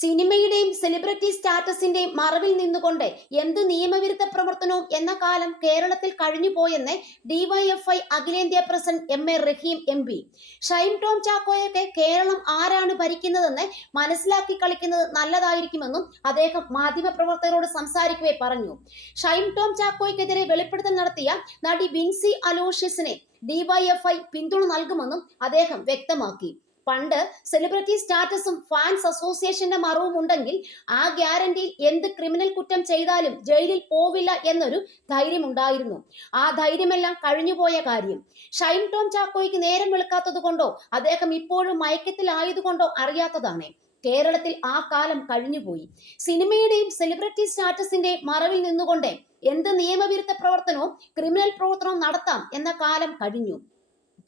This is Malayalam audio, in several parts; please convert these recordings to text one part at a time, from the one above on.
സിനിമയുടെയും സെലിബ്രിറ്റി സ്റ്റാറ്റസിന്റെയും മറവിൽ നിന്നുകൊണ്ട് എന്ത് നിയമവിരുദ്ധ പ്രവർത്തനവും എന്ന കാലം കേരളത്തിൽ കഴിഞ്ഞുപോയെന്ന് ഡിവൈഎഫ്ഐ അഖിലേന്ത്യാ president M A Rahim M P. Shine Tom ചാക്കോയൊക്കെ Keralam ആരാണ് ഭരിക്കുന്നതെന്ന് മനസ്സിലാക്കി കളിക്കുന്നത് നല്ലതായിരിക്കുമെന്നും അദ്ദേഹം മാധ്യമപ്രവർത്തകരോട് സംസാരിക്കവേ പറഞ്ഞു. ഷൈം ടോം ചാക്കോയ്ക്കെതിരെ വെളിപ്പെടുത്തൽ നടത്തിയ നടി വിൻസി അലോഷ്യസിനെ ഡിവൈഎഫ്ഐ പിന്തുണ നൽകുമെന്നും അദ്ദേഹം വ്യക്തമാക്കി. പണ്ട് സെലിബ്രിറ്റി സ്റ്റാറ്റസും ഫാൻസ് അസോസിയേഷന്റെ മറവും ഉണ്ടെങ്കിൽ ആ ഗ്യാരണ്ടിയിൽ എന്ത് ക്രിമിനൽ കുറ്റം ചെയ്താലും ജയിലിൽ പോവില്ല എന്നൊരു ധൈര്യം ഉണ്ടായിരുന്നു. ആ ധൈര്യമെല്ലാം കഴിഞ്ഞുപോയ കാര്യം. ഷൈൻ ടോം ചാക്കോയ്ക്ക് നേരം വെളുക്കാത്തത് കൊണ്ടോ അദ്ദേഹം ഇപ്പോഴും മയക്കത്തിലായതുകൊണ്ടോ അറിയാത്തതാണ്. കേരളത്തിൽ ആ കാലം കഴിഞ്ഞുപോയി സിനിമയുടെയും സെലിബ്രിറ്റി സ്റ്റാറ്റസിന്റെയും മറവിൽ നിന്നുകൊണ്ട് എന്ത് നിയമവിരുദ്ധ പ്രവർത്തനവും ക്രിമിനൽ പ്രവർത്തനവും നടത്താം എന്ന കാലം കഴിഞ്ഞു.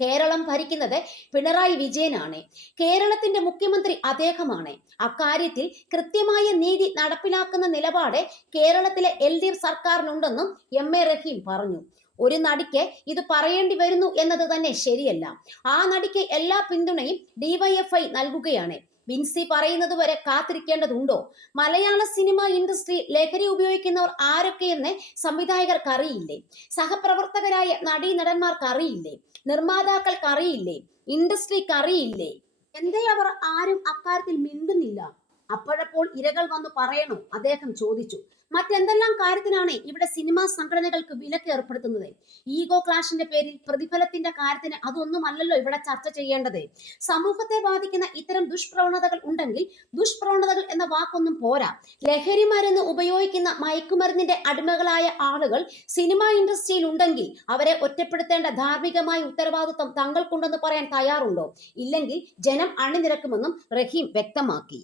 കേരളം ഭരിക്കുന്നത് പിണറായി വിജയനാണ്. കേരളത്തിന്റെ മുഖ്യമന്ത്രി അദ്ദേഹമാണ്. അക്കാര്യത്തിൽ കൃത്യമായ നീതി നടപ്പിലാക്കുന്ന നിലപാട് കേരളത്തിലെ എൽ ഡി എഫ് സർക്കാരിനുണ്ടെന്നും എം എ റഹീം പറഞ്ഞു. ഒരു നടിക്ക് ഇത് പറയേണ്ടി വരുന്നു എന്നത് തന്നെ ശരിയല്ല. ആ നടിക്ക് എല്ലാ പിന്തുണയും ഡിവൈഎഫ്ഐ നൽകുകയാണ്. വിൻസി പറയുന്നത് വരെ കാത്തിരിക്കേണ്ടതുണ്ടോ? മലയാള സിനിമ ഇൻഡസ്ട്രി ലഹരി ഉപയോഗിക്കുന്നവർ ആരൊക്കെയെന്ന് സംവിധായകർക്ക് അറിയില്ലേ സഹപ്രവർത്തകരായ നടീനടന്മാർക്ക് അറിയില്ലേ നിർമ്മാതാക്കൾക്ക് അറിയില്ലേ ഇൻഡസ്ട്രിക്ക് അറിയില്ലേ എന്തേ അവർ ആരും അക്കാര്യത്തിൽ മിണ്ടുന്നില്ല. അപ്പോഴപ്പോൾ ഇരകൾ വന്നു പറയണോ. അദ്ദേഹം ചോദിച്ചു മറ്റെന്തെല്ലാം കാര്യത്തിനാണ് ഇവിടെ സിനിമാ സംഘടനകൾക്ക് വിലക്ക് ഏർപ്പെടുത്തുന്നത്? ഈഗോ ക്ലാഷിന്റെ പേരിൽ പ്രതിഫലത്തിന്റെ കാര്യത്തിന് അതൊന്നുമല്ലല്ലോ ഇവിടെ ചർച്ച ചെയ്യേണ്ടത്. സമൂഹത്തെ ബാധിക്കുന്ന ഇത്തരം ദുഷ്പ്രവണതകൾ ഉണ്ടെങ്കിൽ ദുഷ്പ്രവണതകൾ എന്ന വാക്കൊന്നും പോരാ. ലഹരി മരുന്ന് ഉപയോഗിക്കുന്ന മയക്കുമരുന്നിന്റെ അടിമകളായ ആളുകൾ സിനിമാ ഇൻഡസ്ട്രിയിൽ ഉണ്ടെങ്കിൽ അവരെ ഒറ്റപ്പെടുത്തേണ്ട ധാർമ്മികമായ ഉത്തരവാദിത്വം തങ്ങൾക്കുണ്ടെന്ന് പറയാൻ തയ്യാറുണ്ടോ? ഇല്ലെങ്കിൽ ജനം അണിനിരക്കുമെന്നും റഹീം വ്യക്തമാക്കി.